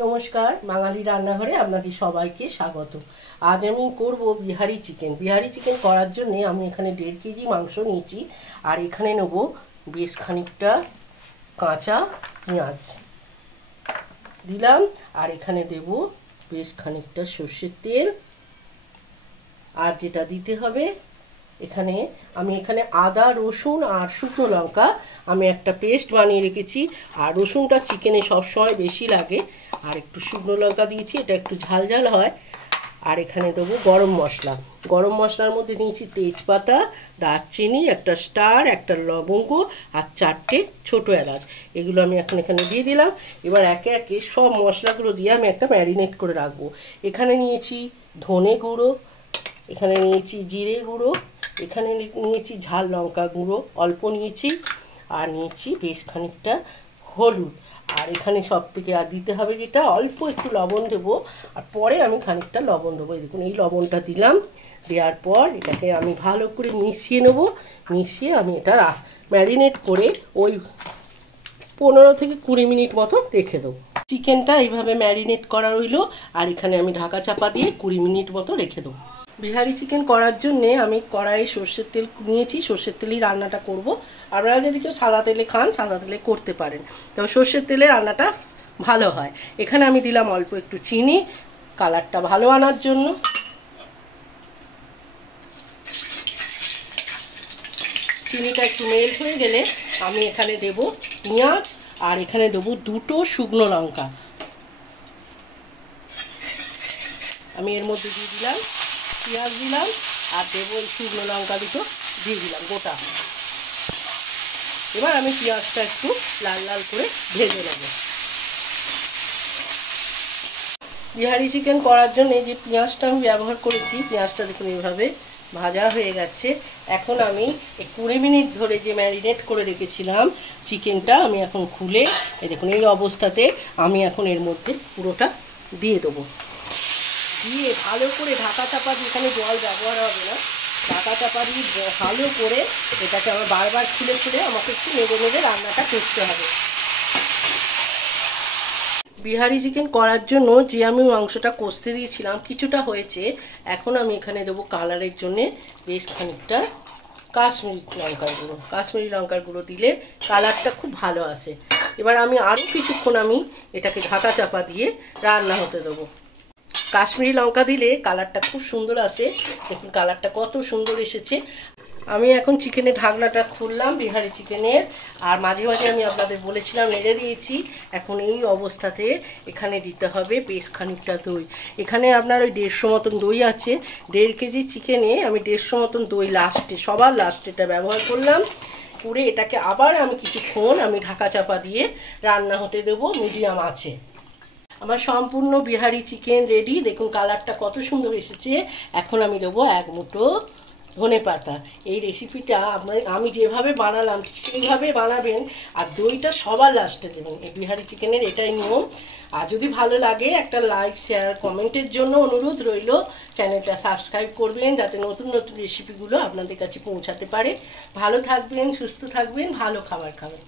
नमस्कार बांगाली रान्नाघरे आपनादेर सबाइके स्वागत। आज आमी करब बिहारी चिकेन। बिहारी चिकेन करार जन्य आमी एखाने 1.5 केजी मांस निয়েছি और एखाने नेब बेश खानिकटा काँचा पेঁয়াজ दिलाम और एखाने देब बेश खानिकटा सर्षेर तेल और जेटा दिते हबे এখানে আমি এখানে আদা রসুন আর শুকনো লঙ্কা আমি একটা পেস্ট বানিয়ে রেখেছি। আর রসুনটা চিকেনে সব সময় বেশি লাগে আর একটু শুকনো লঙ্কা দিয়েছি, এটা একটু ঝাল ঝাল হয়। আর এখানে দেবো গরম মশলা। গরম মশলার মধ্যে দিয়েছি তেজপাতা, দারচিনি, একটা স্টার, একটা লবঙ্গ আর 4টে ছোট এলাচ। এগুলো আমি এখন এখানে দিয়ে দিলাম। এবার একে একে সব মশলাগুলো দিয়ে আমি একটা ম্যারিনেট করে রাখবো। এখানে নিয়েছি ধনে গুঁড়ো, এখানে নিয়েছি জিরে গুঁড়ো, এখানে নিয়েছি ঝাল লঙ্কা গুঁড়ো অল্প নিয়েছি আর নিয়েছি বেশ খানিকটা হলুদ। আর এখানে সব থেকে আর দিতে হবে যেটা অল্প একটু লবণ দেবো আর পরে আমি খানিকটা লবণ দেবো। দেখুন এই লবণটা দিলাম, দেওয়ার পর এটাকে আমি ভালো করে মিশিয়ে নেব। মিশিয়ে আমি এটা ম্যারিনেট করে ওই 15 থেকে 20 মিনিট মতো রেখে দেবো। চিকেনটা এইভাবে ম্যারিনেট করা রইল আর এখানে আমি ঢাকা চাপা দিয়ে 20 মিনিট মতো রেখে দেবো। বিহারি চিকেন করার জন্যে আমি কড়াইয়ে সর্ষের তেল নিয়েছি, সর্ষের তেলেই রান্নাটা করব। আপনারা যদি কেউ সাদা তেলে খান সাদা তেলে করতে পারেন, তবে সর্ষের তেলে রান্নাটা ভালো হয়। এখানে আমি দিলাম অল্প একটু চিনি কালারটা ভালো আনার জন্য। চিনিটা একটু মেল্ট হয়ে গেলে আমি এখানে দেব পেঁয়াজ আর এখানে দেবো 2টো শুকনো লঙ্কা। আমি এর মধ্যে দিয়ে দিলাম পেঁয়াজ দিলাম আর দেবো শুকনো লঙ্কা দুটো দিয়ে দিলাম গোটা। এবার আমি পেঁয়াজটা একটু লাল লাল করে ভেজে নেব। বিহারি চিকেন করার জন্য যে পেঁয়াজটা আমি ব্যবহার করেছি, পেঁয়াজটা দেখুন এইভাবে ভাজা হয়ে গেছে। এখন আমি 20 মিনিট ধরে যে ম্যারিনেট করে রেখেছিলাম চিকেনটা আমি এখন খুলে এই দেখুন এই অবস্থাতে আমি এখন এর মধ্যে পুরোটা দিয়ে দেবো। দিয়ে ভালো করে ঢাকা চাপা দিয়ে, এখানে জল ব্যবহার হবে না, ঢাকা চাপা দিয়ে ভালো করে এটাকে আমার বারবার খুলে খুলে আমাকে একটু নেড়ে নেড়ে রান্নাটা করতে হবে। বিহারি চিকেন করার জন্য যে আমি মাংসটা কষতে দিয়েছিলাম কিছুটা হয়েছে। এখন আমি এখানে দেবো কালারের জন্যে বেশ খানিকটা কাশ্মীরি লঙ্কার গুঁড়ো। কাশ্মীরি লঙ্কার গুঁড়ো দিলে কালারটা খুব ভালো আসে। এবার আমি আরও কিছুক্ষণ আমি এটাকে ঢাকা চাপা দিয়ে রান্না হতে দেবো। কাশ্মীরি লঙ্কা দিলে কালারটা খুব সুন্দর আসে। দেখুন কালারটা কত সুন্দর এসেছে। আমি এখন চিকেনের ঢাকনাটা খুললাম বিহারি চিকেনের, আর মাঝে মাঝে আমি আপনাদের বলেছিলাম নেড়ে দিয়েছি। এখন এই অবস্থাতে এখানে দিতে হবে বেশ খানিকটা দই। এখানে আপনার ওই 150 মতন দই আছে। 1.5 কেজি চিকেনে আমি 150 মতন দই লাস্টে সবার লাস্টেটা ব্যবহার করলাম। পুরে এটাকে আবার আমি কিছুক্ষণ আমি ঢাকা চাপা দিয়ে রান্না হতে দেবো মিডিয়াম আছে। আমার সম্পূর্ণ বিহারি চিকেন রেডি। দেখুন কালারটা কত সুন্দর এসেছে। এখন আমি দেবো 1 মুঠো ধনেপাতা। এই রেসিপিটা আমি যেভাবে বানালাম ঠিক সেইভাবে বানাবেন আর দইটা সবার লাস্টে দেবেন। এই বিহারি চিকেনের এটাই নিয়ম। আর যদি ভালো লাগে একটা লাইক শেয়ার কমেন্টের জন্য অনুরোধ রইল। চ্যানেলটা সাবস্ক্রাইব করবেন যাতে নতুন নতুন রেসিপিগুলো আপনাদের কাছে পৌঁছাতে পারে। ভালো থাকবেন, সুস্থ থাকবেন, ভালো খাবার খাবেন।